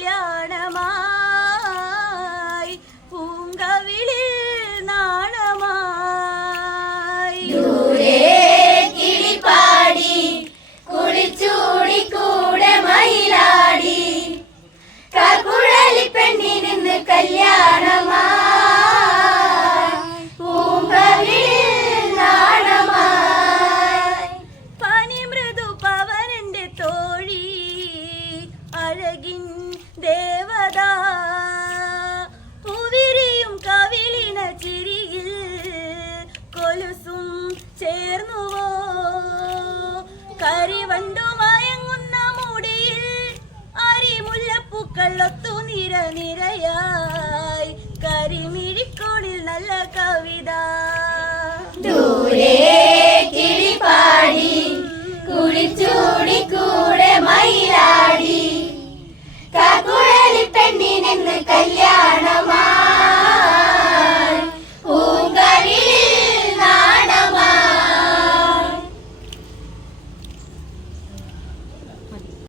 കല്യാണമായി പൂങ്കവിളിൽ നാണമായി. കിളിപ്പാടി കുളിച്ചൂടി കൂടെ മയിലാടി. കകുഴലി പെണ്ണിന് കല്യാണമായി പൂങ്കവിളിൽ ദേവത. പുവിരിയും കവിളിന ചിരിയിൽ കൊലുസും ചേർന്നുവോ? കരിവണ്ടു മയങ്ങുന്ന മുടിയിൽ അരിമുല്ലപ്പൂക്കൾ ഒത്തു നിര നിരയായി. കരിമിഴിക്കോണിൽ നല്ല കവിത. ദൂരെ